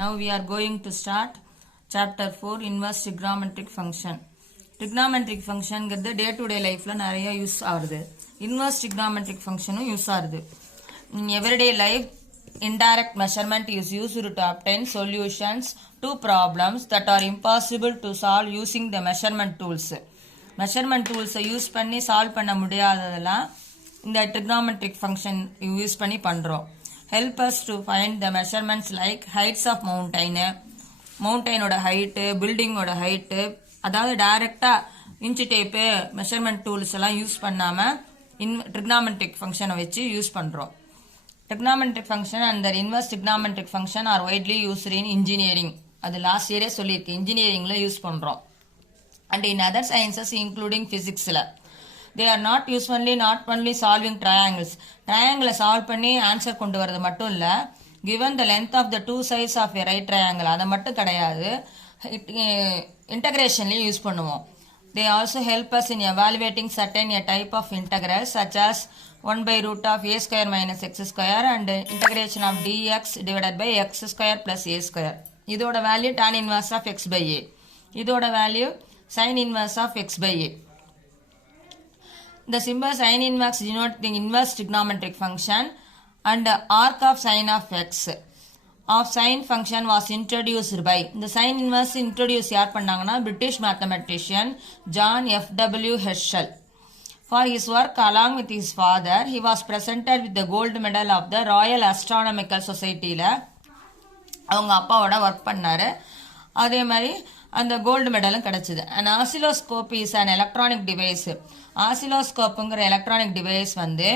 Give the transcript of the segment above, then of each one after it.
Now we are going to start chapter 4 inverse trigonometric function. Trigonometric function ங்கிறது day to day லைஃப்ல நிறைய use ஆகுது. Inverse trigonometric functionும் use ஆகுது. Everyday life indirect measurement is used to obtain solutions to problems that are impossible to solve using the measurement tools. Measurement டூல்ஸை use பண்ணி solve பண்ண முடியாததெல்லாம் இந்த trigonometric function யூஸ் பண்ணி பண்ணுறோம். help us to find the measurements like heights of மவுண்டனோட height, பில்டிங்கோட height, அதாவது டைரெக்டாக இன்ச்சு டேப்பு மெஷர்மெண்ட் டூல்ஸ் எல்லாம் யூஸ் பண்ணாமல் trigonometric ஃபங்க்ஷனை வச்சு யூஸ் பண்ணுறோம். trigonometric function and the inverse trigonometric function are widely used in engineering. அது லாஸ்ட் இயரே சொல்லியிருக்கு, இன்ஜினியரிங்கில் யூஸ் பண்ணுறோம். And in other sciences including physicsல they are not only solving triangles. triangle solve பண்ணி answer கொண்டு வரது மட்டும் இல்லை, given the length of the two sides of a right triangle அதை மட்டும் கிடையாது, இன்டகிரேஷன்லேயும் யூஸ் பண்ணுவோம். they also help us in evaluating certain a type of integrals such as 1 by root of a square minus x square and integration of dx divided by x square plus a square. இதோட value tan inverse of x by a, இதோட value sin inverse of x by a. The symbol sin inverse denotes the inverse trigonometric function and the arc of sin of x of sin function was introduced by. The sin inverse introduce யார் பண்ணாங்கன்னா British mathematician John F.W. Herschel. For his work along with his father, he was presented with the gold medal of the Royal Astronomical Society. அவங்க அப்பாவோட work பண்ணாரு, அதே மாதிரி அந்த gold மெடலும் கிடைச்சிது. And oscilloscope is an electronic device. ஆசிலோஸ்கோப்புங்கிற electronic device வந்து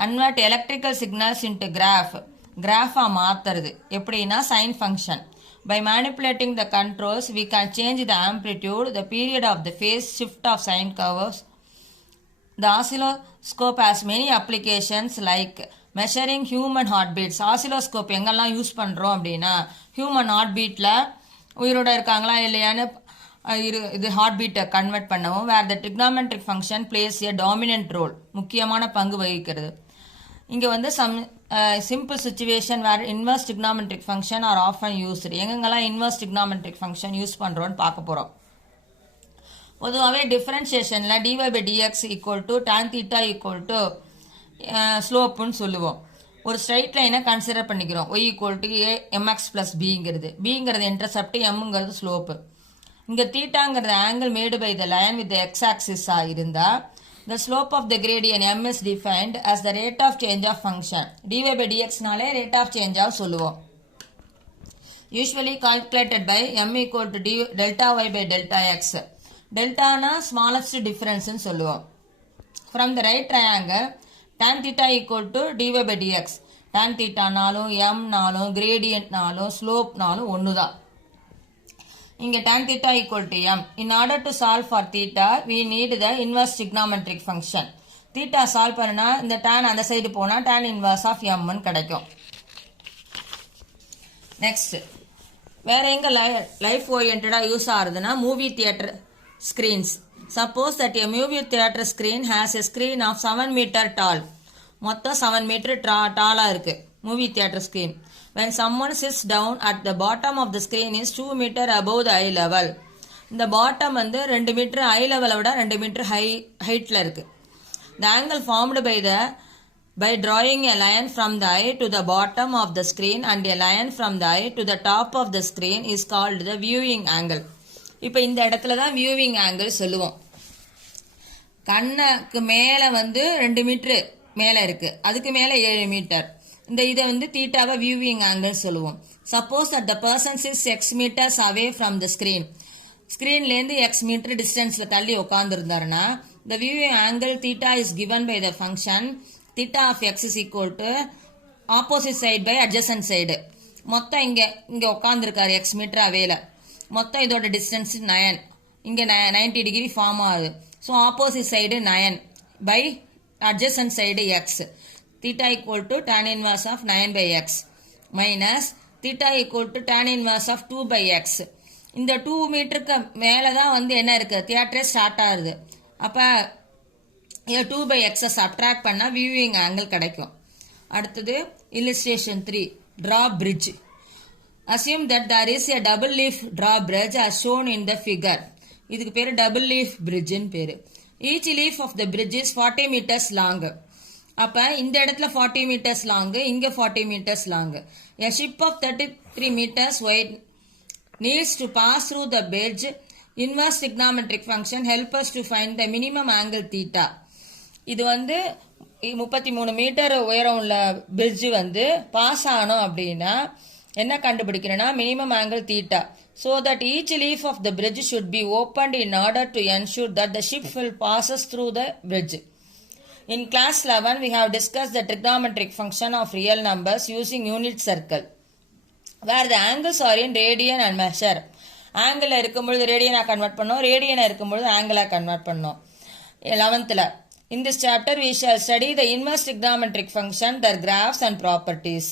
கன்வெர்ட் எலக்ட்ரிக்கல் சிக்னல்ஸ் இன்ட்டு கிராஃபாக மாற்றுறது. எப்படின்னா sine function. By manipulating the controls we can change the amplitude, the period of the phase shift of sine curves. The oscilloscope has many applications like measuring human heartbeats. oscilloscope எங்கெல்லாம் use பண்ணுறோம் அப்படின்னா human ஹார்ட்பீட்டில் உயிரோட இருக்காங்களா இல்லையான்னு இது ஹார்ட்பீட்டை convert பண்ணவும். வேர் த trigonometric function plays a dominant role, முக்கியமான பங்கு வகிக்கிறது. இங்கே வந்து simple situation where inverse trigonometric function are often used. எங்கெங்கெல்லாம் இன்வர்ஸ் trigonometric function யூஸ் பண்ணுறோன்னு பார்க்க போகிறோம். பொதுவாகவே டிஃப்ரென்ஷியேஷனில் dy by dx equal to tan theta equal to ஸ்லோப்புன்னு சொல்லுவோம். ஒரு ஸ்ட்ரைட் லைனை கன்சிடர் பண்ணிக்கிறோம். y equal to a mx plus bங்கிறது, bங்கிறது இன்டர்செப்ட், mங்கிறது ஸ்லோப்பு. இங்கே தீட்டாங்கிறது angle made by the line with x ஆக்சிஸாக இருந்தால் the slope of the gradient m is defined as the rate of change of function. dy by dxனாலே rate of change ஆக சொல்லுவோம். usually calculated by m equal to delta y by delta x. டெல்டானா smallest டிஃபரன்ஸ்னு சொல்லுவோம். From the right triangle tan theta equal to dy by dx. tan thetaனாலும் mனாலும் கிரேடியன்ட்னாலும் ஸ்லோப்னாலும் ஒன்று தான். இங்கே tan theta equal to m. In order to solve for theta, we need the inverse trigonometric function. theta solve பண்ணா இந்த tan அந்த சைடு போனால் tan inverse of mன்னு கிடைக்கும். நெக்ஸ்ட் வேற எங்க லைஃப் ஓரியன்டாக யூஸ் ஆகுதுன்னா movie theatre screens. Suppose that a movie theater screen has a screen of 7 meter tall. மொத்தம் 7 meter டாலாக இருக்கு movie theatre screen. When someone sits down at the bottom of the screen is 2 meter above the eye level. இந்த bottom வந்து 2 metre ஐ லெவலை விட 2 metre ஹைட்டில் இருக்கு. The angle formed by drawing a line from the eye to the bottom of the screen and a line from the eye to the top of the screen is called the viewing angle. இப்போ இந்த இடத்துல தான் viewing angle சொல்லுவோம். கண்ணுக்கு மேலே வந்து 2 metre மேலே இருக்குது, அதுக்கு மேலே 7 மீட்டர். இதை வந்து தீட்டாவை வியூவிங் ஆங்கிள் சொல்லுவோம். Suppose at the persons is x metres away from the ஸ்க்ரீன்லேருந்து எக்ஸ் மீட்டர் டிஸ்டன்ஸில் தள்ளி உட்காந்துருந்தாருன்னா the viewing angle theta is given by the function theta of x is equal to opposite side by adjacent side. மொத்தம் இங்கே உட்காந்துருக்காரு X metre அவேல, மொத்தம் இதோட distance 9. இங்கே 90 டிகிரி ஃபார்ம் ஆகுது. So opposite side 9 by adjacent side x. Theta equal to tan inverse of 9 by x minus theta equal to tan inverse of 2 by x. இந்த 2 மீட்டருக்கு மேலே தான் வந்து என்ன இருக்குது தியேட்டரே ஸ்டார்ட் ஆகுது. அப்போ 2 by x சப்ட்ராக்ட் பண்ணால் வியூவிங் ஆங்கிள் கிடைக்கும். அடுத்தது illustration 3 draw bridge. assume that there is a double leaf drawbridge as shown in the figure. இதுக்கு பேரு double leaf bridge ன்னு பேரு. Each leaf of the bridge is 40 meters long. அப்ப இந்த இடத்துல 40 meters long, இங்க 40 meters long. A ship of 33 meters wide needs to pass through the bridge. Inverse trigonometric function help us to find the minimum angle theta. இது 33 metre உயரம் உள்ள bridge pass ஆனோம் அப்படின்னா என்ன கண்டுபிடிக்கிறேன்னா minimum angle theta. So that each leaf of the bridge should be opened in order to ensure that the ship will passes through the bridge. In class 11 we have discussed the trigonometric function of real numbers using unit circle where the angles are in radian and measure. Angle இருக்கும்பொழுது ரேடியனா convert பண்ணோம், ரேடியனா இருக்கும்பொழுது ஆங்கிளா convert பண்ணோம். 11th in this chapter we shall study the inverse trigonometric function, their graphs and properties.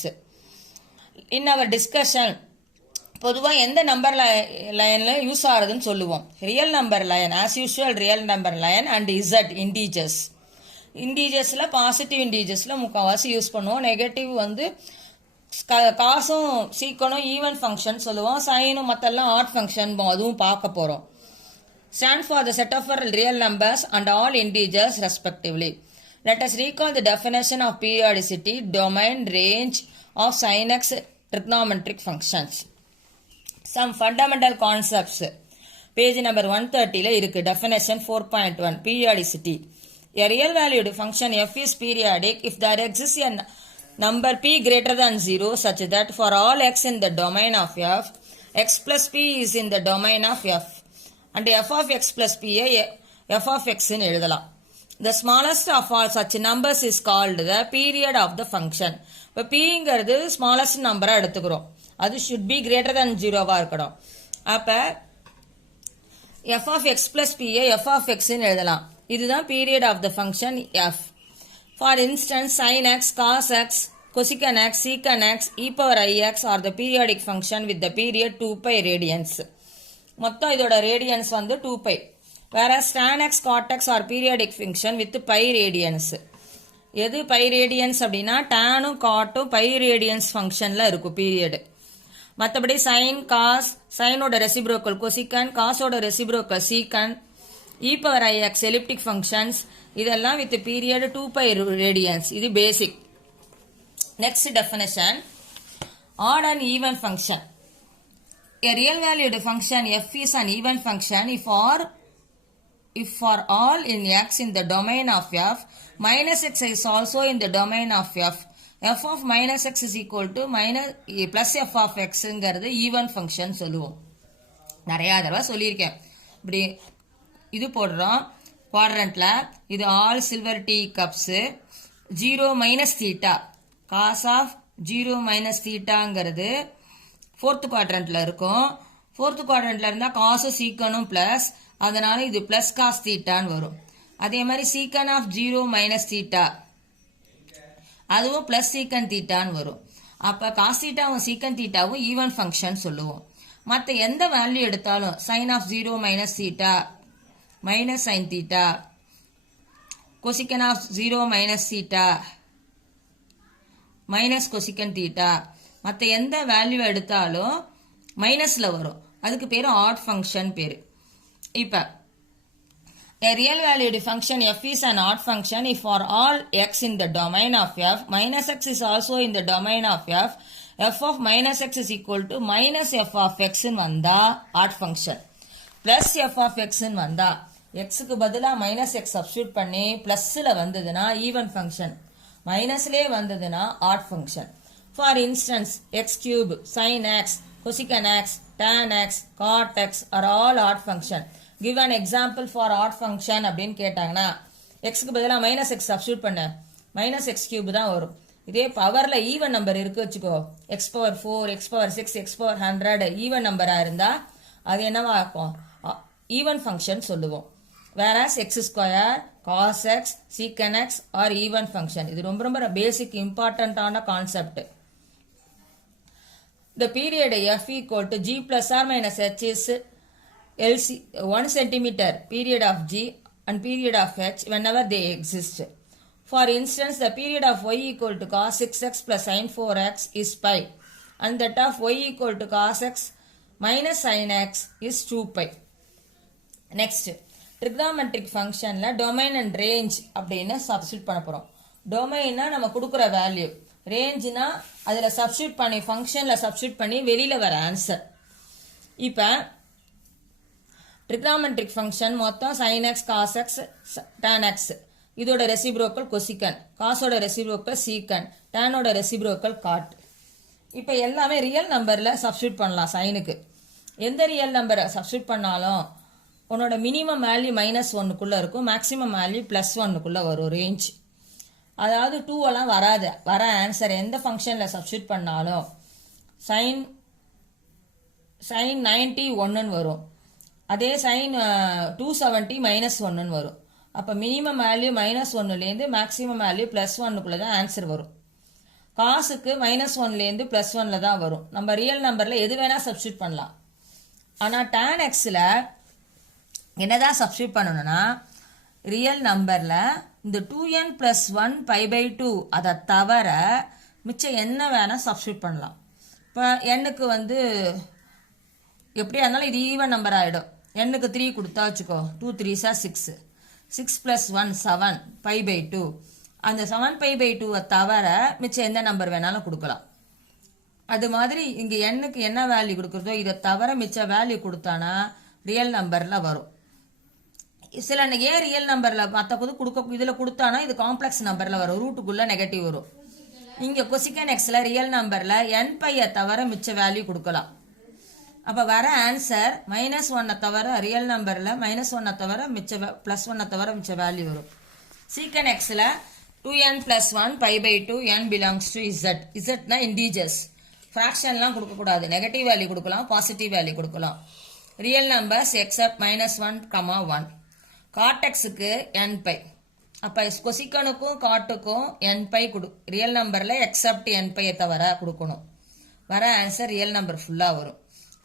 In our discussion பொதுவா எந்த number லைன்ல use ஆகுதுன்னு சொல்லுவோம். Real number line as usual, real number line and z integers. இன்டீஜர்ஸ்ல positive இன்டீஜர்ஸ்ல முக்கால்வாசி use பண்ணுவோம். Negative காசும் சீக்கனும் ஈவன் ஃபங்க்ஷன் சொல்லுவோம். சைனும் மத்தெல்லாம் ஆட் ஃபங்க்ஷன் அதுவும் பார்க்க போறோம். Stand for the set of real numbers and all integers respectively. Let us recall the definition of periodicity, domain, range of sin x trigonometric functions. Some fundamental concepts. Page number 130 இருக்கு. Definition 4.1 periodicity. A real valued function f is periodic if there exists a number p greater than 0 such that for all x in the domain of f, x plus p is in the domain of f. And f of x plus p f of x in எழுதலாம். The smallest of all such numbers is called the period of the function. இப்போ pங்கிறது smallest number எடுத்துக்கிறோம். அது should be greater than 0வா இருக்கணும். அப்ப f of x plus p f of x in எழுதலாம். இதுதான் period of the function f. For instance, sin x, cos x, cosecant x, secant x, e power ix are the periodic function with the period 2π radians. மொத்தம் இதோட radians 2π. Whereas tan x, cot x are periodic function with π radians. எது π radians அப்படின்னா tanனும் cotடும் π radians ஃபங்க்ஷன்ல இருக்கும் period. மற்றபடி sin, cos, சைனோட reciprocal cosecant, காசோட reciprocal secant, e power ix elliptic functions இதெல்லாம் with period 2π radians. இது பேசிக். Next definition, odd and even function. A real valued function f is an even function if for all in x in the domain of f, minus x is also in the domain of f. f of minus x is equal to plus f of x ங்கிறது even function சொல்லுவோம். நிறைய தடவை சொல்லியிருக்கேன். இப்படி இது போடுறோம் குவாட்ரண்ட்ல. இது all silver tea cups. 0 minus theta cos of 0 minus தீட்டாங்கிறது ஃபோர்த் குவாட்ரண்ட்ல இருக்கும். ஃபோர்த் குவாட்ரண்ட்ல இருந்தா காசும் சீக்கனும் பிளஸ், அதனால இது பிளஸ் காஸ் தீட்டான்னு வரும். அதே மாதிரி சீக்கன் ஆஃப் 0 மைனஸ் தீட்டா அதுவும் பிளஸ் சீக்கன் தீட்டான்னு வரும். அப்ப காஸ் தீட்டாவும் சீக்கன் தீட்டாவும் ஈவன் ஃபங்க்ஷன் சொல்லுவோம். மற்ற எந்த வேல்யூ எடுத்தாலும் sine of 0 minus theta minus sin theta, cosecant of 0 minus theta, minus cosecant theta, மற்ற எந்த வேல்யூ எடுத்தாலும் மைனஸ்ல வரும். அதுக்கு பேரு ஆட் ஃபங்க்ஷன் பேரு. இப்ப a real valued function f is an odd function if for all x in the domain of f, minus x is also in the domain of f, f of minus x is equal to minus f of x ன்னு வந்தா odd function, plus f of x ன்னு வந்தா எக்ஸுக்கு பதிலா minus x substitute பண்ணி பிளஸ்ல வந்ததுன்னா even function, மைனஸ்லேயே வந்ததுன்னா odd function. For instance x cube, sine x, cosecant x, tan x, cot x are all odd function. Give an example for odd function அப்படின்னு கேட்டாங்கன்னா எக்ஸுக்கு பதிலாக மைனஸ் எக்ஸ் சப்ஸ்டியூட் பண்ண minus x cube தான் வரும். இதே பவர்ல ஈவன் நம்பர் இருக்கு வச்சுக்கோ, x power 4, x power 6, x power 100 even நம்பரா இருந்தா அது என்னவா இருக்கும், ஈவன் ஃபங்க்ஷன் சொல்லுவோம். Whereas x square, cos x, secant x are even function. இது ரொம்ப ரொம்ப basic important ஆன concept. The period f equal to g plus or minus h is 1 centimeter period of g and period of h whenever they exist. For instance, the period of y equal to cos 6x plus sin 4x is pi. and that of y equal to cos x minus sin x is 2 pi. Next, trigonometric functionல domain and range அப்படின்னு substitute பண்ண போறோம். domainனா நம்ம கொடுக்குற value, ரேஞ்ச்னா அதில் substitute பண்ணி ஃபங்க்ஷனில் substitute பண்ணி வெளியில் வர ஆன்சர். இப்போ trigonometric ஃபங்க்ஷன் மொத்தம் sin x cos x tan x, இதோட ரெசிப்ரோக்கல் கொசிகன், காசோட ரெசிப்ரோக்கல் சீக்கன், டேனோட ரெசிப்ரோக்கல் காட். இப்போ எல்லாமே ரியல் நம்பரில் சப்ஸ்டியூட் பண்ணலாம். சைனுக்கு எந்த ரியல் நம்பரை சப்ஸ்டியூட் பண்ணாலும் உன்னோட மினிமம் வேல்யூ -1க்குள்ளே இருக்கும், மேக்ஸிமம் வேல்யூ +1க்குள்ளே வரும் ரேஞ்ச். அதாவது 2 வராது. வர ஆன்சர் எந்த ஃபங்க்ஷனில் சப்ஸ்டியூட் பண்ணாலும் sin 90 1ன்னு வரும், அதே sin 270 -1ன்னு வரும். அப்போ மினிமம் வேல்யூ -1லேருந்து மேக்ஸிமம் வேல்யூ +1க்குள்ளே தான் ஆன்சர் வரும். காசுக்கு -1லேருந்து +1ல் தான் வரும். நம்ம ரியல் நம்பரில் எது வேணால் சப்ஸ்டியூட் பண்ணலாம். ஆனால் tan xல என்னதான் சப்ஸ்டியூட் பண்ணணும்னா ரியல் நம்பரில் இந்த 2n + 1 π/2 அதை தவிர மிச்சம் என்ன வேணால் சப்ஸ்டியூட் பண்ணலாம். இப்போ எண்ணுக்கு எப்படியா இருந்தாலும் இது ஈவன் நம்பர் ஆகிடும். எண்ணுக்கு 3 கொடுத்தா வச்சுக்கோ, 2 3s 6, 6 + 1 7 π/2. அந்த 7 π/2 தவிர மிச்சம் எந்த நம்பர் வேணாலும் கொடுக்கலாம். அது மாதிரி இங்கே எண்ணுக்கு என்ன வேல்யூ கொடுக்குறதோ இதை தவிர மிச்ச வேல்யூ கொடுத்தானா ரியல் நம்பரில் வரும். சில ஏன் ரியல் நம்பரில் மற்ற போது இதில் கொடுத்தானா இது காம்ப்ளெக்ஸ் நம்பரில் வரும், ரூட்டுக்குள்ளே நெகட்டிவ் வரும். இங்கே கொசிகன் எக்ஸில் ரியல் நம்பரில் n/யை தவிர மிச்ச வேல்யூ கொடுக்கலாம். அப்போ வர ஆன்சர் -1 தவிர ரியல் நம்பரில் -1 தவிர மிச்ச +1 தவிர மிச்ச வேல்யூ வரும். சீக்கன் எக்ஸில் 2n + 1 π/2 n belongs to z. zனா இண்டீஜர்ஸ், ஃப்ராக்ஷன்லாம் கொடுக்கக்கூடாது. நெகட்டிவ் வேல்யூ கொடுக்கலாம், பாசிட்டிவ் வேல்யூ கொடுக்கலாம். Real numbers except -1, 1. காட்டெக்ஸுக்கு n/. அப்போ கொசிக்கனுக்கும் காட்டுக்கும் n/, ரியல் நம்பரில் எக்ஸப்ட் n/யை தவிர கொடுக்கணும். வர ஆன்சர் ரியல் நம்பர் ஃபுல்லாக வரும்.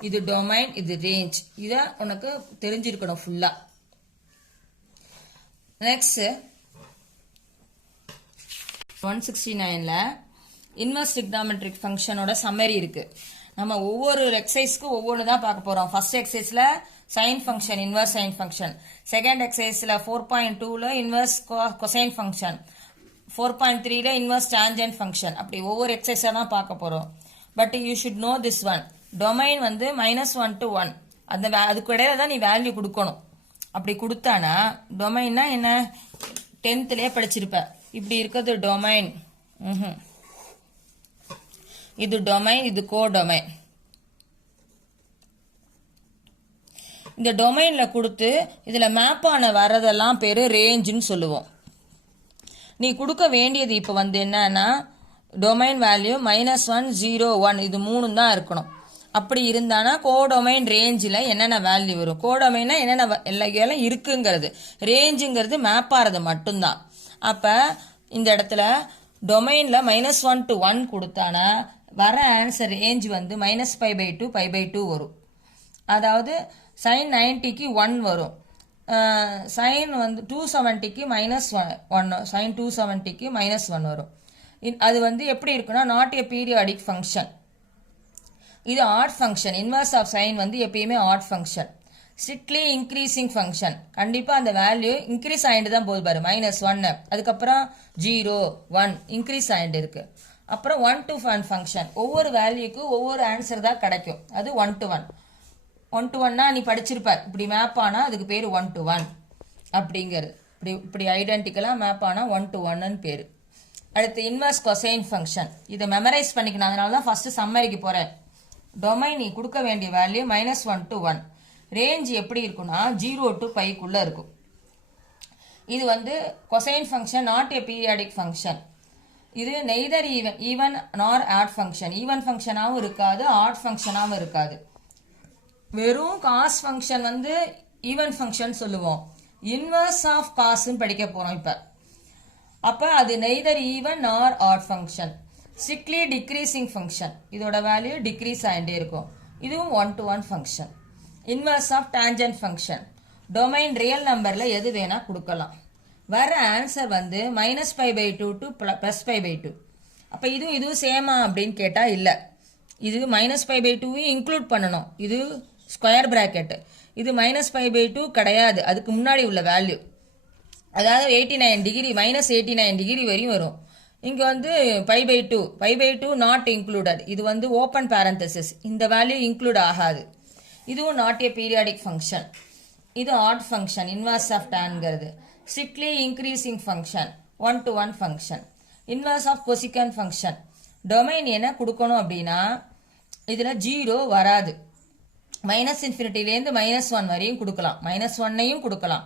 இது டொமைன், இது ரேஞ்ச். இதை உனக்கு தெரிஞ்சிருக்கணும் ஃபுல்லாக. நெக்ஸ்ட் 169ல் இன்வெர்ஸ் ட்ரிகோனோமெட்ரிக் ஃபங்க்ஷனோட சம்மரி இருக்கு. நம்ம ஒவ்வொரு எக்ஸசைஸ்க்கும் ஒவ்வொன்று தான் பார்க்க போகிறோம். ஃபர்ஸ்ட் எக்ஸசைஸில் sine function, inverse sine function. Second எக்ஸசைஸில் 4.2ல் இன்வெர்ஸ் கொசைன் ஃபங்க்ஷன், 4.3ல இன்வெர்ஸ் டான்ஜென்ட் ஃபங்க்ஷன். அப்படி ஒவ்வொரு எக்ஸசைஸாக தான் பார்க்க போகிறோம். But you should know this one. Domain -1 to 1, அதுக்கு இடையில தான் நீ வேல்யூ கொடுக்கணும். அப்படி கொடுத்தானா டொமைன்னா என்ன 10th படிச்சிருப்ப. இப்படி இருக்கிறது டொமைன், இது டொமைன், இது கோ டொமைன். இந்த டொமைன்ல கொடுத்து இதுல மேப் ஆன வரதெல்லாம் பேரு ரேஞ்சுன்னு சொல்லுவோம். நீ கொடுக்க வேண்டியது இப்போ என்னன்னா டொமைன் வேல்யூ -1 0 1 இது 3 தான் இருக்கணும். அப்படி இருந்தானா கோடொமைன் ரேஞ்சில் என்னென்ன வேல்யூ வரும். கோடொமைனா என்னென்ன எல்லாம் இருக்குங்கிறது, ரேஞ்சுங்கிறது மேப் ஆகிறது மட்டும்தான். அப்போ இந்த இடத்துல டொமைனில் -1 to 1 கொடுத்தானா வர ஆன்சர் ரேஞ்ச் -π/2 π/2 வரும். அதாவது sin 90க்கு 1 வரும், sin 270க்கு -1, sin 270க்கு -1 வரும். அது எப்படி இருக்குன்னா நாட் ஏ பீரியாடிக் ஃபங்க்ஷன். இது odd function. Inverse of sine எப்பயுமே odd function. Strictly increasing function. கண்டிப்பாக அந்த வேல்யூ இன்க்ரீஸ் ஆகிட்டு தான் போகுது பாரு. -1, அதுக்கப்புறம் 0 1 இன்க்ரீஸ் ஆகிட்டு இருக்கு. அப்புறம் 1 to 1 ஃபங்க்ஷன். ஒவ்வொரு வேல்யூக்கும் ஒவ்வொரு ஆன்சர் தான் கிடைக்கும். அது 1 to 1. 1 to 1னா நீ படிச்சிருப்ப. இப்படி மேப் ஆனால் அதுக்கு பேர் 1 to 1 அப்படிங்கிறது. இப்படி ஐடென்டிக்கலாக மேப் ஆனால் 1 to 1ன்னு பேர். அடுத்து இன்வர்ஸ் கொசைன் ஃபங்க்ஷன். இதை மெமரைஸ் பண்ணிக்கணும். அதனால தான் ஃபர்ஸ்ட் சம்மரிக்கு போகிறேன். டொமைன் நீ கொடுக்க வேண்டிய வேல்யூ -1 to 1. ரேஞ்ச் எப்படி இருக்குன்னா 0 to πக்குள்ளே இருக்கும். இது cosine function, not a periodic function. இது neither even nor odd function. Even ஃபங்க்ஷனாகவும் இருக்காது, ஆட் ஃபங்க்ஷனாகவும் இருக்காது. வெறும் காஸ் ஃபங்க்ஷன் ஈவன் ஃபங்க்ஷன் சொல்லுவோம். இன்வர்ஸ் ஆஃப் காஸ்ன்னு படிக்க போகிறோம் இப்போ. அப்போ அது neither even nor odd function. Strictly decreasing function. இதோட வேல்யூ டிக்ரீஸ் ஆகிட்டே இருக்கும். இதுவும் 1 to 1 function. Inverse of tangent function. Domain real நம்பரில் எது வேணால் கொடுக்கலாம். வர ஆன்சர் -π/2 to +π/2. அப்போ இதுவும் சேமா அப்படின்னு கேட்டால் இல்லை. இது -π/2 இன்க்ளூட் பண்ணணும். இது ஸ்கொயர் பிராக்கெட். இது -π/2 கிடையாது, அதுக்கு முன்னாடி உள்ள வேல்யூ. அதாவது 89 டிகிரி -89 டிகிரி வரையும் வரும். இங்கே வந்து π/2 நாட் இன்க்ளூடட். இது வந்து ஓப்பன் பேரந்தசிஸ், இந்த வேல்யூ இன்க்ளூட் ஆகாது. இதுவும் நாட் ஏ பீரியாடிக் ஃபங்க்ஷன். இது ஆட் ஃபங்க்ஷன், இன்வர்ஸ் ஆஃப் டான்ங்கிறது. Strictly increasing function, 1-to-1 function. Inverse of cosecant function. Domain என்ன கொடுக்கணும் அப்படின்னா இதில் 0 வராது. -∞லேருந்து -1 வரையும் கொடுக்கலாம், -1ஐயும் கொடுக்கலாம்.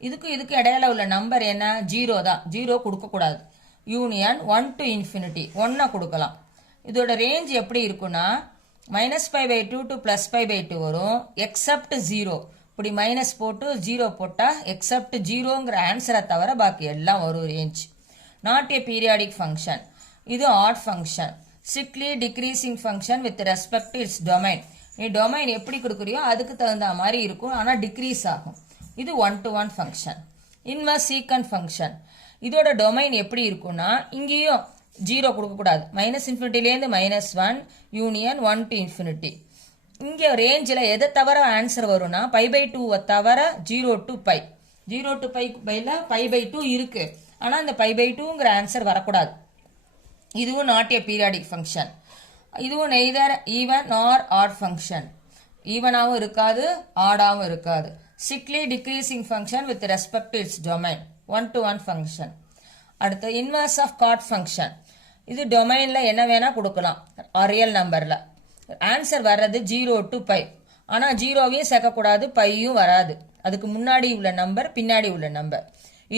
இதுக்கு இடையில உள்ள நம்பர் என்ன? 0 தான். 0 கொடுக்கக்கூடாது. யூனியன் 1 to infinity 1 கொடுக்கலாம். இதோட ரேஞ்ச் எப்படி இருக்குன்னா -π/2 to +π/2 வரும், எக்ஸப்ட் 0. இப்படி மைனஸ் போட்டு 0 போட்டால் எக்ஸப்ட் 0ங்கிற ஆன்சரை தவிர பாக்கி எல்லாம் வரும் range. Not a periodic function. இது odd function, strictly decreasing function with respect to its domain. நீ டொமைன் எப்படி கொடுக்குறியோ அதுக்கு தகுந்த மாதிரி இருக்கும், ஆனால் டிக்ரீஸ் ஆகும். இது 1-to-1 function. Inverse secant function. இதோட டொமைன் எப்படி இருக்குன்னா இங்கேயும் 0 கொடுக்கக்கூடாது. -∞லேருந்து -1 யூனியன் 1 to infinity. இங்கே ரேஞ்சில் எதை தவிர ஆன்சர் வரும்னா π/2 தவிர 0 to π. 0 to π π/2 இருக்கு, ஆனால் இந்த π/2ங்கிற ஆன்சர் வரக்கூடாது. இதுவும் நாட் ஏ பீரியாடிக் ஃபங்க்ஷன். இதுவும் neither even or odd function. ஈவனாகவும் இருக்காது, ஆடாகவும் இருக்காது. Strictly decreasing function with respect to its domain, 1-to-1 function. அடுத்து இன்வர்ஸ் ஆஃப் காட் ஃபங்க்ஷன். இது டொமைனில் என்ன வேணால் கொடுக்கலாம், ரியல் நம்பரில். ஆன்சர் வர்றது 0 to π. ஆனால் 0வையும் சேர்க்கக்கூடாது, பையும் வராது. அதுக்கு முன்னாடி உள்ள நம்பர், பின்னாடி உள்ள நம்பர்.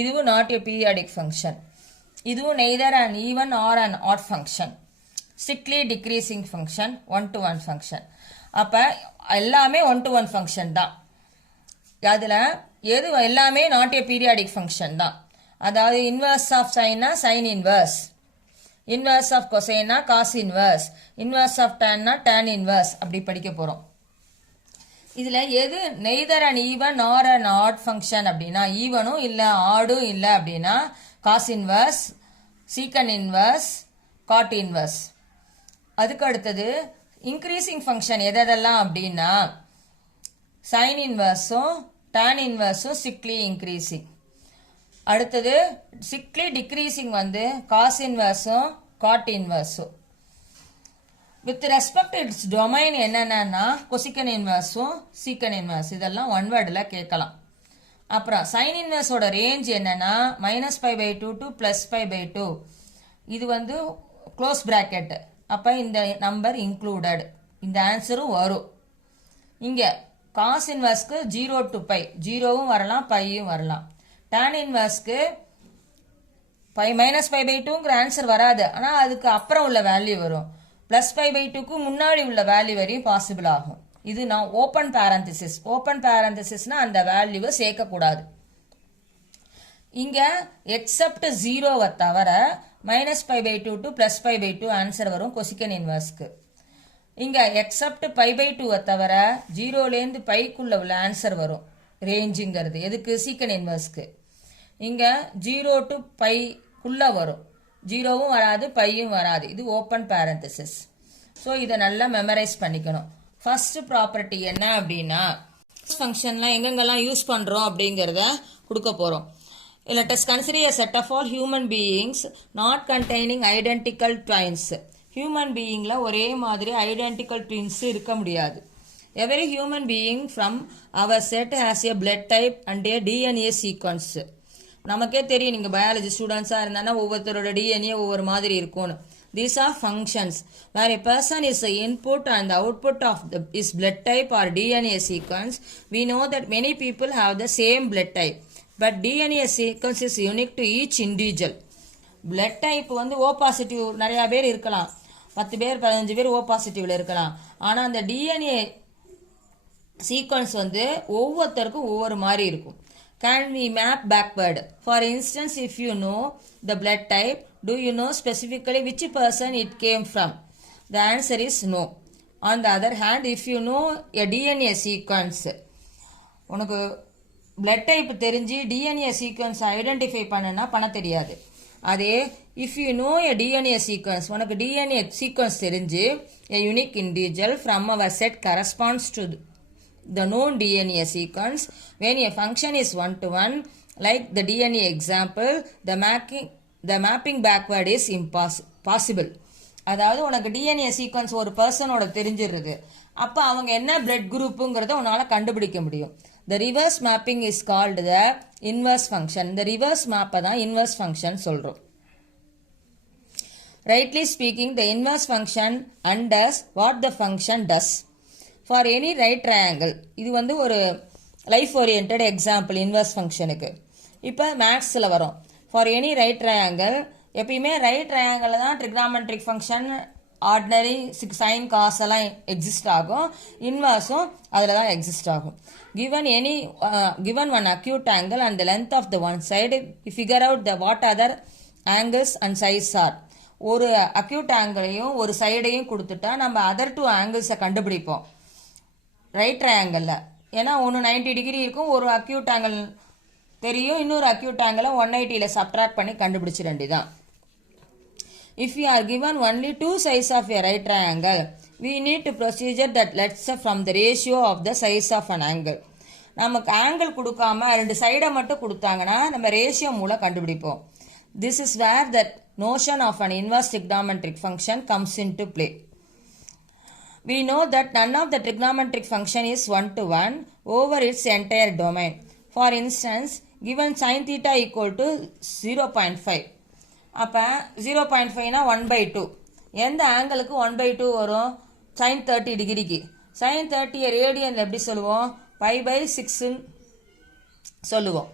இதுவும் நாட் ஏ பீரியாடிக் ஃபங்க்ஷன். இதுவும் neither and even or and odd function. Strictly decreasing function, 1-to-1 function. அப்போ எல்லாமே 1-to-1 ஃபங்க்ஷன் தான். அதில் எது எல்லாமே நாட் ஏ பீரியாடிக் ஃபங்க்ஷன் தான். அதாவது இன்வர்ஸ் ஆஃப் சைன்னா சைன் இன்வர்ஸ், இன்வர்ஸ் ஆஃப் கொசைனா காஸ் இன்வர்ஸ், இன்வர்ஸ் ஆஃப் டேன்னா டேன் இன்வர்ஸ், அப்படி படிக்க போகிறோம். இதில் எது neither and even or and odd function அப்படின்னா ஈவனும் இல்லை ஆடும் இல்லை அப்படின்னா cos inverse, secant inverse, cot inverse. அதுக்கு அடுத்தது இன்க்ரீசிங் ஃபங்க்ஷன் எதெல்லாம் அப்படின்னா சைன் இன்வர்ஸும் டேன் இன்வர்ஸும் ஸ்ட்ரிக்ட்லி இன்க்ரீசிங். அடுத்தது ஸ்ட்ரிக்ட்லி டிக்ரீசிங் வந்து காஸ் இன்வர்ஸும் காட் இன்வர்ஸும். வித் ரெஸ்பெக்ட் இட்ஸ் டொமைன் என்னென்னா கொசிக்கன் இன்வர்ஸும் சீக்கன் இன்வர்ஸ். இதெல்லாம் ஒன் வேர்டில் கேட்கலாம். அப்புறம் சைன் இன்வர்ஸோட ரேஞ்ச் என்னன்னா -π/2 to +π/2. இது வந்து க்ளோஸ் பிராக்கெட். அப்போ இந்த நம்பர் இன்க்ளூடட், இந்த ஆன்சரும் வரும். இங்கே காஸ் இன்வர்ஸ்க்கு 0 to π, 0வும் வரலாம், பையும் வரலாம். டேன் இன்வர்ஸ்க்கு -π/2ங்கிற ஆன்சர் வராது, ஆனால் அதுக்கு அப்புறம் உள்ள வேல்யூ வரும். +π/2க்கு முன்னாடி உள்ள வேல்யூ வரையும் பாசிபிள் ஆகும். இது நான் ஓப்பன் பேரந்தசிஸ். ஓப்பன் பேரந்தசிஸ்னா அந்த வேல்யூவை சேர்க்கக்கூடாது. இங்கே எக்ஸப்ட் 0வை தவிர -π/2 to +π/2 ஆன்சர் வரும் கொசிக்கன் இன்வர்ஸ்க்கு. இங்கே எக்ஸப்ட் π/2வை தவிர 0லேருந்து பைக்குள்ள உள்ள ஆன்சர் வரும் ரேஞ்சுங்கிறது. எதுக்கு? சீக்கன் இன்வர்ஸ்க்கு. இங்கே 0 to πக்குள்ளே வரும், 0வும் வராது, பையும் வராது. இது ஓப்பன் பேரந்தசிஸ். ஸோ இதை நல்லா மெமரைஸ் பண்ணிக்கணும். ஃபர்ஸ்ட் ப்ராப்பர்ட்டி என்ன அப்படின்னா ஃபங்க்ஷன்லாம் எங்கெங்கெல்லாம் யூஸ் பண்ணுறோம் அப்படிங்கிறத கொடுக்க போகிறோம். Let us consider a set of all human beings not containing identical twins. Human beingல ஒரே மாதிரி identical twins இருக்க முடியாது. Every human being from our set has a blood type and a DNA sequence. நமக்கே தெரியும், நீங்கள் பயாலஜி ஸ்டூடெண்ட்ஸாக இருந்தாங்கன்னா ஒவ்வொருத்தரோட DNA ஒவ்வொரு மாதிரி இருக்கும்னு. These are functions where a person is the input and the output of his blood type or DNA sequence. We know that many people have the same blood type, but DNA sequence is unique to each individual. Blood type வந்து O positive நிறையா பேர் இருக்கலாம், 10 பேர் 15 பேர் O பாசிட்டிவ்ல இருக்கலாம். ஆனால் அந்த DNA sequence வந்து ஒவ்வொருத்தருக்கும் ஒவ்வொரு மாதிரி இருக்கும். Can we map backward? For instance, if you know the blood type, do you know specifically which person it came from? The answer is no. On the other hand, if you know a DNA sequence, உனக்கு blood type தெரிஞ்சு DNA sequence identify பண்ண தெரியாது. அதே if you know a DNA sequence, உனக்கு DNA sequence தெரிஞ்சு a unique individual from our set corresponds to the known DNA sequence when a function is one-to-one, like the DNA example, the mapping backward is possible. அதாவது உனக்கு DNA sequence ஒரு பர்சனோட தெரிஞ்சிருது, அப்போ அவங்க என்ன blood குரூப்புங்கிறத உன்னால் கண்டுபிடிக்க முடியும். The reverse mapping is called the inverse function. இந்த ரிவர்ஸ் மேப்பை தான் இன்வர்ஸ் ஃபங்க்ஷன் சொல்கிறோம். Rightly speaking, the inverse function undoes what the function does for any right triangle. இது வந்து ஒரு லைஃப் ஓரியன்ட் எக்ஸாம்பிள் இன்வர்ஸ் ஃபங்க்ஷனுக்கு. இப்போ மேக்ஸில் வரும். ஃபார் எனி ரைட் ட்ரையாங்கிள், எப்பயுமே ரைட் ட்ரையாங்கிளில் தான் trigonometric function, ordinary sine cos எல்லாம் எக்ஸிஸ்ட் ஆகும். இன்வர்ஸும் அதில் தான் எக்ஸிஸ்ட் ஆகும். given one acute angle and the length of the one side, you figure out the what other angles and sides are. ஒரு அக்யூட் ஆங்கிளையும் ஒரு சைடையும் கொடுத்துட்டா நம்ம அதர் டூ ஆங்கிள்ஸை கண்டுபிடிப்போம் ரைட் ட்ரையாங்கிளில். ஏன்னா ஒன்று 90 டிகிரி இருக்கும், ஒரு அக்யூட் ஆங்கிள் தெரியும், இன்னொரு அக்யூட் ஆங்கிளை 180 சப்ட்ராக்ட் பண்ணி கண்டுபிடிச்சிட வேண்டியதான். If we are given only two sides of a right triangle, we need a procedure that lets from the ratio of the sides of an angle. நமக்கு angle கொடுக்காம ரெண்டு சைடை மட்டும் கொடுத்தாங்கன்னா நம்ம ரேஷியோ மூலம் கண்டுபிடிப்போம். This is where the notion of an inverse trigonometric function comes into play. We know that none of the trigonometric function is one-to-one over its entire domain. For instance, given sin theta equal to 0.5, அப்போ 0.5னா 1/2. எந்த ஆங்கிளுக்கு 1/2 வரும்? sin 30 டிகிரிக்கு. sin 30 radian எப்படி சொல்லுவோம்? π/6 சொல்லுவோம்.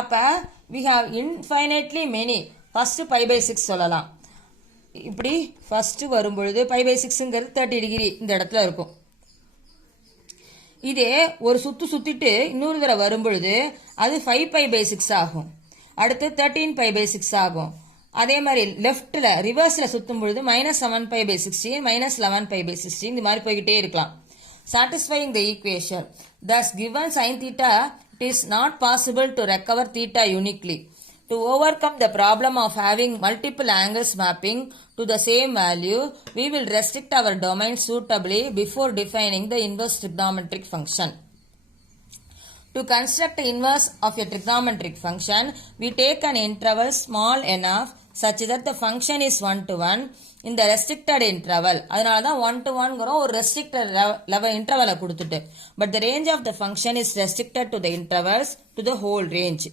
அப்போ we have infinitely many. First π/6 சொல்லலாம். இப்படி ஃபஸ்ட்டு வரும்பொழுது π/6ங்கிறது 30 டிகிரி இந்த இடத்துல இருக்கும். இதே ஒரு சுற்றிட்டு இன்னொரு தடவை வரும்பொழுது அது 5π/6 ஆகும். அடுத்து 13π/6 ஆகும். அதே மாதிரி லெஃப்டில் ரிவர்ஸில் சுற்றும் பொழுது -7π/16 -11π/16 இந்த மாதிரி போய்கிட்டே இருக்கலாம். Satisfying the equation. thus given sin theta, it is not possible to recover theta uniquely. To overcome the problem of having multiple angles mapping to the same value, we will restrict our domain suitably before defining the inverse trigonometric function. To construct the inverse of a trigonometric function, we take an interval small enough such that the function is one-to-one in the restricted interval. அதனால தான் 1-to-1ங்கிறோம், ஒரு restricted interval கொடுத்துட்டு. But the range of the function is restricted to the intervals to the whole range.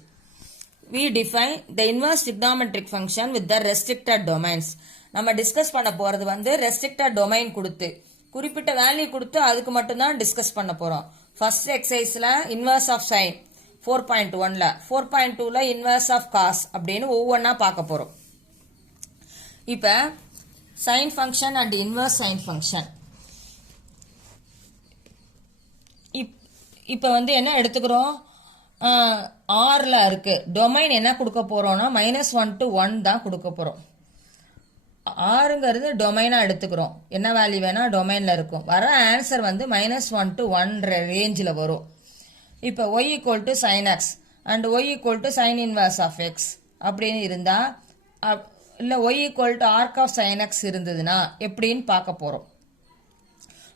We define the inverse trigonometric function with the restricted domains. நம்ம discuss பண்ண போகிறது வந்து restricted domain கொடுத்து குறிப்பிட்ட வேல்யூ கொடுத்து அதுக்கு மட்டும்தான் டிஸ்கஸ் பண்ண போகிறோம். ஃபர்ஸ்ட் எக்ஸசைஸில் இன்வர்ஸ் ஆஃப் சைன் 4.1ல 4.2ல இன்வர்ஸ் ஆஃப் காஸ் அப்படின்னு ஒவ்வொன்றா பார்க்க போகிறோம். இப்போ sine function and inverse sine function. இப்போ வந்து என்ன எடுத்துக்கிறோம்? ஆரில் இருக்குது. டொமைன் என்ன கொடுக்க போகிறோம்னா -1 to 1 தான் கொடுக்க போகிறோம். ஆறுங்கிறது டொமைனாக எடுத்துக்கிறோம். என்ன வேல்யூ வேணால் டொமைனில் இருக்கும். வர ஆன்சர் வந்து -1 to 1 ரேஞ்சில் வரும். இப்போ y = sin x and y = sin inverse of x அப்படின்னு இருந்தால், இல்லை y = arc of sin x இருந்ததுன்னா எப்படின்னு பார்க்க போகிறோம்.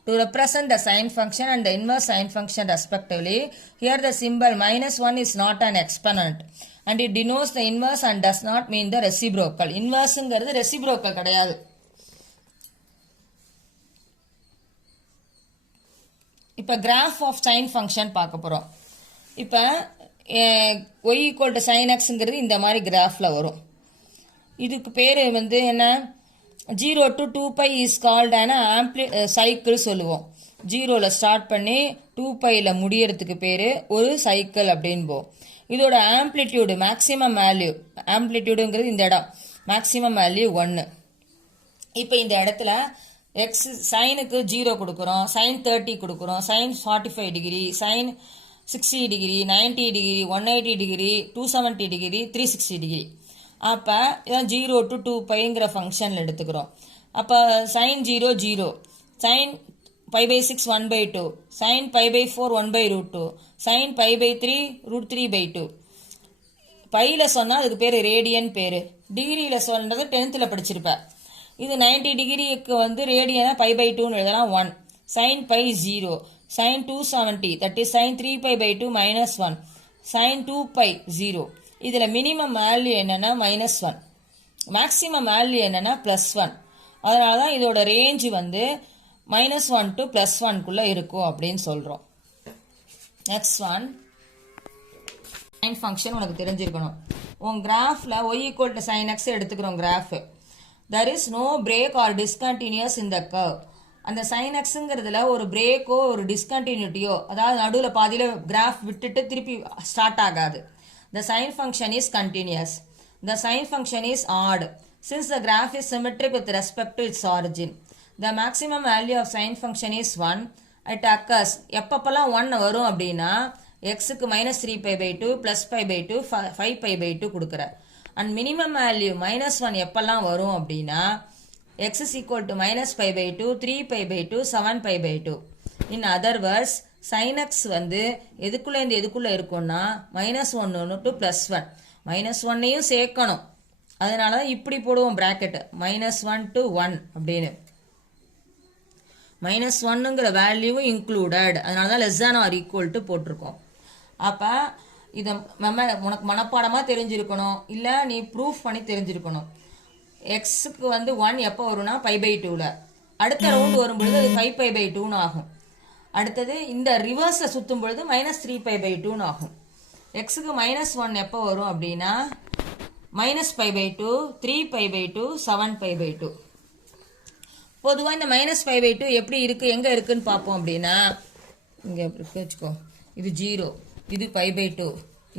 To represent the sine function and the inverse sine function respectively, here the symbol -1 is not an exponent and it denotes the inverse and does not mean the reciprocal. Inverseங்கிறது reciprocal கிடையாது. இப்போ graph of sine function பார்க்க போகிறோம். இப்போ y = sin xங்கிறது இந்த மாதிரி கிராஃபில் வரும். இதுக்கு பேர் வந்து என்ன? 0 to 2π is called an cycle சொல்லுவோம். 0ல ஸ்டார்ட் பண்ணி 2πல முடியறதுக்கு பேர் ஒரு சைக்கிள் அப்படின்போம். இதோட ஆம்ப்ளிடியூடு மேக்ஸிமம் வேல்யூ, ஆம்ப்ளிடியூடுங்கிறது இந்த இடம், மேக்ஸிமம் வேல்யூ 1. இப்போ இந்த இடத்துல எக்ஸ் சைனுக்கு 0 கொடுக்குறோம், சைன் 30 கொடுக்குறோம், sine 45 degree, sine 60 degree, 90 degree, 180 degree, 270 degree, 360 degree. அப்போ இதான் 0 to 2πங்கிற ஃபங்க்ஷனில் எடுத்துக்கிறோம். அப்போ சைன் 0 0, சைன் π/6 1/2, சைன் π/4 1/√2, சைன் π/3 √3/2. பையில் சொன்னால் அதுக்கு பேர் ரேடியன் பேர். டிகிரியில் சொன்னது 10th படிச்சிருப்ப. இது 90 டிகிரிக்கு வந்து ரேடியனா π/2ன்னு எழுதலாம் 1. sin π 0. sin 270 that is sin 3π/2 -1. sin 2π 0. இதில் மினிமம் வேல்யூ என்னன்னா -1. மேக்ஸிமம் வேல்யூ என்னன்னா +1. அதனால தான் இதோட ரேஞ்சு வந்து -1 to +1குள்ள இருக்கும் அப்படின்னு சொல்கிறோம். நெக்ஸ்ட் ஒன், சைன் ஃபங்க்ஷன் உனக்கு தெரிஞ்சிருக்கணும். உன் கிராஃபில் y = sin x எடுத்துக்கிறோம் graph. there is no break or discontinuous in the curve. அந்த sin xங்கிறதுல ஒரு பிரேக்கோ ஒரு டிஸ்கண்டினியூட்டியோ, அதாவது நடுவில் பாதியில் கிராஃப் விட்டுட்டு திருப்பி ஸ்டார்ட் ஆகாது. the sin function is continuous. the sin function is odd since the graph is symmetric with respect to its origin. the maximum value of sin function is 1. it occurs எப்பப்பெல்லாம் 1 வரும் அப்படின்னா xக்கு -3π/2 +π/2 5π/2 கொடுக்குற. And minimum value -1 எப்பெல்லாம் வரும் அப்படின்னா x is equal to -π/2 3π/2 7π/2. In other words sin x வந்து எதுக்குள்ளேருந்து எதுக்குள்ளே இருக்கும்னா -1 to +1. -1ஐயும் சேர்க்கணும். அதனால தான் இப்படி போடுவோம் ப்ராக்கெட் -1 to 1 அப்படின்னு. -1ங்கிற வேல்யூவும் இன்க்ளூடட், அதனால தான் less than or equal to போட்டிருக்கோம். அப்போ இதை உனக்கு மனப்பாடமாக தெரிஞ்சிருக்கணும், இல்லை நீ ப்ரூஃப் பண்ணி தெரிஞ்சிருக்கணும். எக்ஸுக்கு வந்து 1 எப்போ வரும்னா π/2ல, அடுத்த ரவுண்டு வரும்பொழுது அது 5π/2ன்னு ஆகும். அடுத்தது இந்த ரிவர்ஸை சுற்றும் பொழுது -3π/2ன்னு ஆகும். எக்ஸுக்கு -1 எப்போ வரும் அப்படின்னா -π/2 3π/2 7π/2. பொதுவாக இந்த -π/2 எப்படி இருக்குது எங்கே இருக்குன்னு பார்ப்போம் அப்படின்னா இங்கே வச்சுக்கோ. இது 0, இது π/2,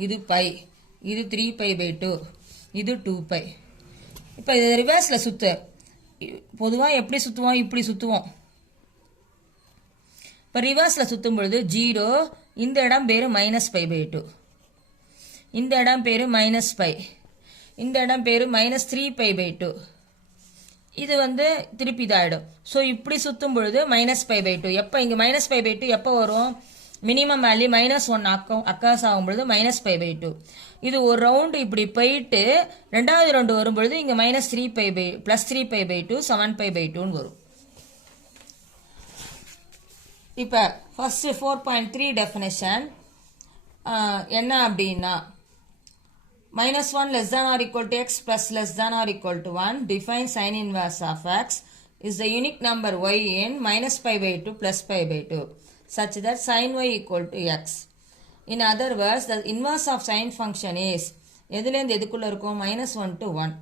இது π, இது 3π/2, இது 2π. இப்போ இது ரிவர்ஸில் சுற்று. பொதுவாக எப்படி சுற்றுவோம், இப்படி சுற்றுவோம். இப்போ ரிவர்ஸில் சுற்றும் பொழுது 0, இந்த இடம் பேர் -π/2, இந்த இடம் பேர் -π, இந்த இடம் பேர் -3π/2. இது வந்து திருப்பி இதாகிடும். ஸோ இப்படி சுற்றும் பொழுது -π/2. எப்போ இங்கே -π/2 எப்போ வரும், மினிமம் வேல்யூ -1 அக்காஸ் ஆகும் பொழுது -π/2. இது ஒரு ரவுண்டு இப்படி போயிட்டு ரெண்டாவது ரவுண்டு வரும்பொழுது இங்கே +3π/2 7π/2ன்னு வரும். இப்போ ஃபர்ஸ்ட் 4.3 டெஃபினேஷன் என்ன அப்படின்னா -1 less than or equal to x plus less than or equal to 1 define sin inverse of x is the unique number y in -π/2 plus π/2 such that sin y equal to x. In other words, the inverse of sin function is எதுலேருந்து எதுக்குள்ள இருக்கும் -1 to 1.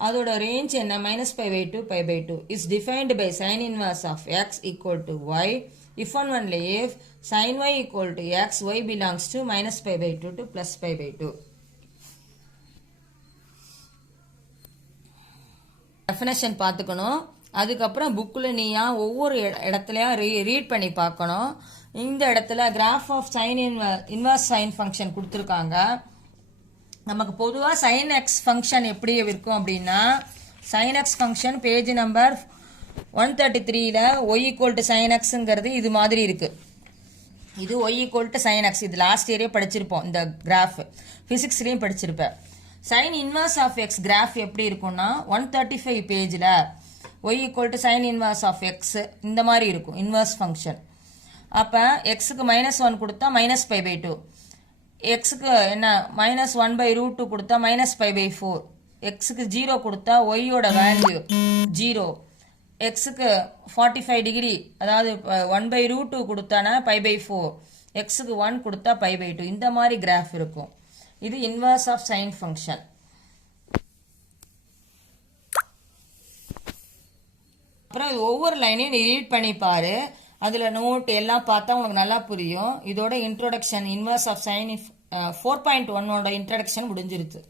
அதோட range என்ன -π/2 π/2 is defined by sin inverse of x equal to y if and only if sin y equal to x, y belongs to -π/2 to +π/2. Definition பார்த்துக்கணும். அதுக்கப்புறம் புக்கில் நீயா ஒவ்வொரு இடத்துலையா ரீட் பண்ணி பார்க்கணும். இந்த இடத்துல graph of sine inverse sine function கொடுத்துருக்காங்க. நமக்கு பொதுவாக சைன் எக்ஸ் ஃபங்க்ஷன் எப்படி இருக்கும் அப்படின்னா sine x function page number 133ல் y = sin xங்கிறது இது மாதிரி இருக்குது. இது y = sin x. இது லாஸ்ட் இயரே படிச்சிருப்போம். இந்த கிராஃப் ஃபிசிக்ஸ்லேயும் படிச்சிருப்பேன். Sine inverse of x graph எப்படி இருக்கும்னா 135 பேஜில் y = sin inverse of x இந்த மாதிரி இருக்கும் இன்வர்ஸ் ஃபங்க்ஷன். அப்போ எக்ஸுக்கு -1 கொடுத்தா -π/2, எக்ஸுக்கு என்ன -1/√2 கொடுத்தா -π/4, எக்ஸுக்கு 0 கொடுத்தா ஒய்யோட வேல்யூ 0, எக்ஸுக்கு 45 டிகிரி அதாவது 1/√2 கொடுத்தானா π/4, எக்ஸுக்கு 1 கொடுத்தா π/2. இந்த மாதிரி கிராஃப் இருக்கும். இது இன்வர்ஸ் ஆஃப் சைன் ஃபங்க்ஷன். அப்புறம் ஒவ்வொரு லைனையும் நீ ரீட் பண்ணி பாரு. அதில் நோட் எல்லாம் பார்த்தா உனக்கு நல்லா புரியும். இதோட இன்ட்ரோடக்ஷன் இன்வர்ஸ் ஆஃப் சைன் 4.1ஓட இன்ட்ரோடக்ஷன் முடிஞ்சிருச்சு.